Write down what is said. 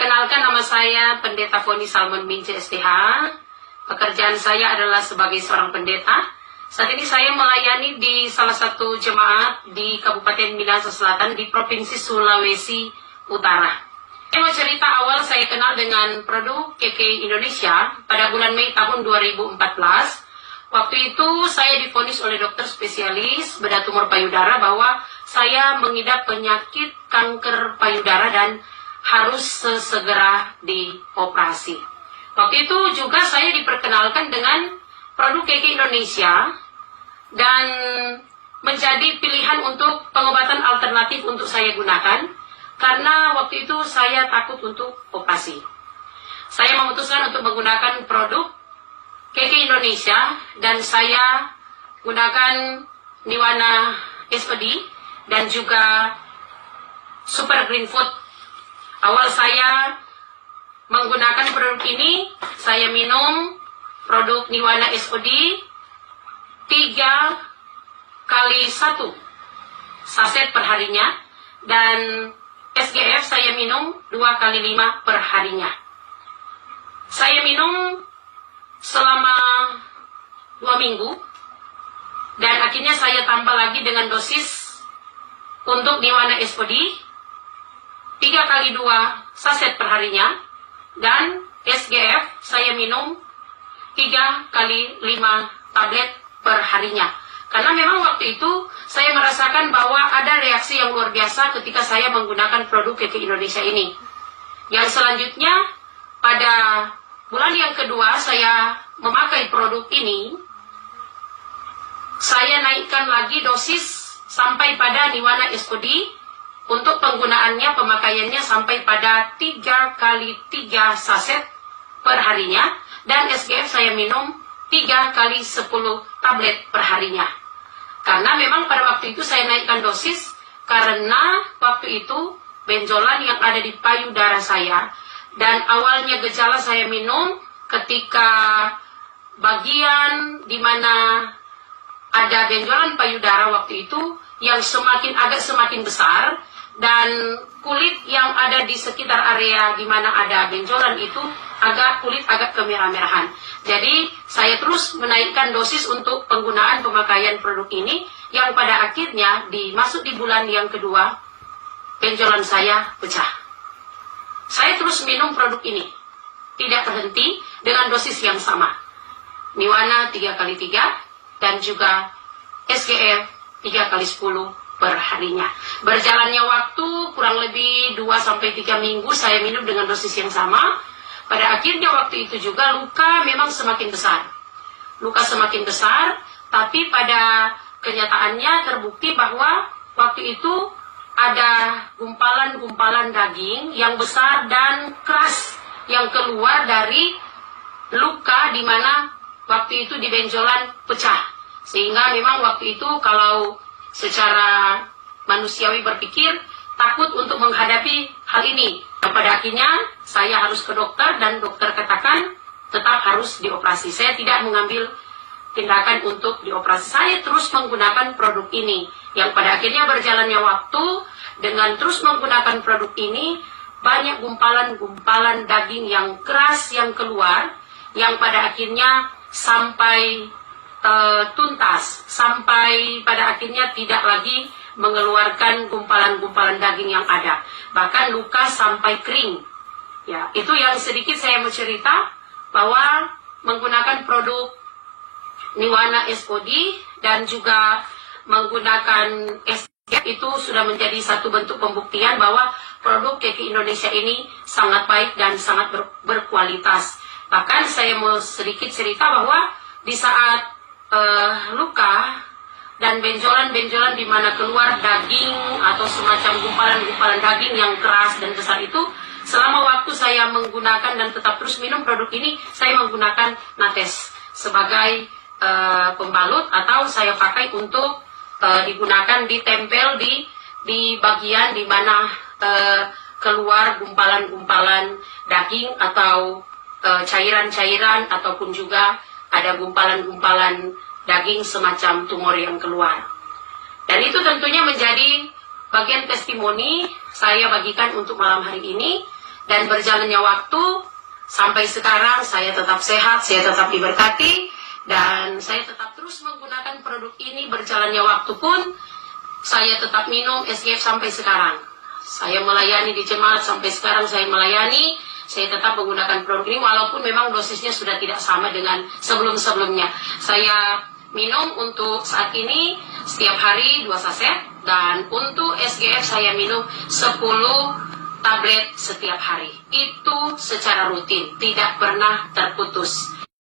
Perkenalkan, nama saya Pendeta Foni Salmon Mince STH. Pekerjaan saya adalah sebagai seorang pendeta. Saat ini saya melayani di salah satu jemaat di Kabupaten Minahasa Selatan di Provinsi Sulawesi Utara. Saya mau cerita awal saya kenal dengan produk KK Indonesia pada bulan Mei tahun 2014. Waktu itu saya divonis oleh dokter spesialis bedah tumor payudara bahwa saya mengidap penyakit kanker payudara dan harus sesegera dioperasi. Waktu itu juga saya diperkenalkan dengan produk KK Indonesia dan menjadi pilihan untuk pengobatan alternatif untuk saya gunakan karena waktu itu saya takut untuk operasi. Saya memutuskan untuk menggunakan produk KK Indonesia dan saya gunakan Niwana SOD dan juga Super Green Food. Awal saya menggunakan produk ini, saya minum produk Niwana SOD 3 kali 1 saset perharinya dan SGF saya minum 2 kali 5 perharinya. Saya minum selama 2 minggu dan akhirnya saya tambah lagi dengan dosis untuk Niwana SOD 3 kali 2 saset perharinya dan SGF saya minum 3 kali 5 tablet perharinya. Karena memang waktu itu saya merasakan bahwa ada reaksi yang luar biasa ketika saya menggunakan produk KK Indonesia ini. Yang selanjutnya pada bulan yang kedua saya memakai produk ini, saya naikkan lagi dosis sampai pada Niwana SOD. Untuk penggunaannya, pemakaiannya sampai pada 3 kali 3 saset perharinya dan SGF saya minum 3 kali 10 tablet perharinya. Karena memang pada waktu itu saya naikkan dosis karena waktu itu benjolan yang ada di payudara saya dan awalnya gejala saya minum ketika bagian di mana ada benjolan payudara waktu itu yang semakin besar dan kulit yang ada di sekitar area di mana ada benjolan itu kulit agak kemerah-merahan. Jadi saya terus menaikkan dosis untuk penggunaan pemakaian produk ini yang pada akhirnya masuk di bulan yang kedua benjolan saya pecah. Saya terus minum produk ini, tidak berhenti dengan dosis yang sama. Niwana 3 kali 3 dan juga SGF 3 kali 10 perharinya. Berjalannya waktu kurang lebih 2-3 minggu saya minum dengan dosis yang sama. Pada akhirnya waktu itu juga luka memang semakin besar. Luka semakin besar, tapi pada kenyataannya terbukti bahwa waktu itu ada gumpalan-gumpalan daging yang besar dan keras yang keluar dari luka di mana waktu itu di benjolan pecah. Sehingga memang waktu itu kalau secara manusiawi berpikir takut untuk menghadapi hal ini. Pada akhirnya saya harus ke dokter dan dokter katakan tetap harus dioperasi. Saya tidak mengambil tindakan untuk dioperasi. Saya terus menggunakan produk ini. Yang pada akhirnya berjalannya waktu dengan terus menggunakan produk ini banyak gumpalan-gumpalan daging yang keras yang keluar yang pada akhirnya sampai tuntas sampai pada akhirnya tidak lagi mengeluarkan gumpalan-gumpalan daging yang ada, bahkan luka sampai kering. Ya, itu yang sedikit saya mau cerita bahwa menggunakan produk Niwana SOD dan juga menggunakan SGF itu sudah menjadi satu bentuk pembuktian bahwa produk KK Indonesia ini sangat baik dan sangat berkualitas. Bahkan saya mau sedikit cerita bahwa di saat luka dan benjolan-benjolan di mana keluar daging atau semacam gumpalan-gumpalan daging yang keras dan besar itu, selama waktu saya menggunakan dan tetap terus minum produk ini, saya menggunakan Nates sebagai pembalut atau saya pakai untuk digunakan ditempel di bagian di mana keluar gumpalan-gumpalan daging atau cairan-cairan ataupun juga ada gumpalan-gumpalan daging semacam tumor yang keluar. Dan itu tentunya menjadi bagian testimoni saya bagikan untuk malam hari ini Dan berjalannya waktu, sampai sekarang saya tetap sehat, saya tetap diberkati, dan saya tetap terus menggunakan produk ini. Berjalannya waktu pun, saya tetap minum SGF sampai sekarang. Saya melayani di jemaat sampai sekarang, saya melayani, saya tetap menggunakan produk ini, walaupun memang dosisnya sudah tidak sama dengan sebelum-sebelumnya. Saya minum untuk saat ini setiap hari 2 saset, dan untuk SGF saya minum 10 tablet setiap hari. Itu secara rutin, tidak pernah terputus.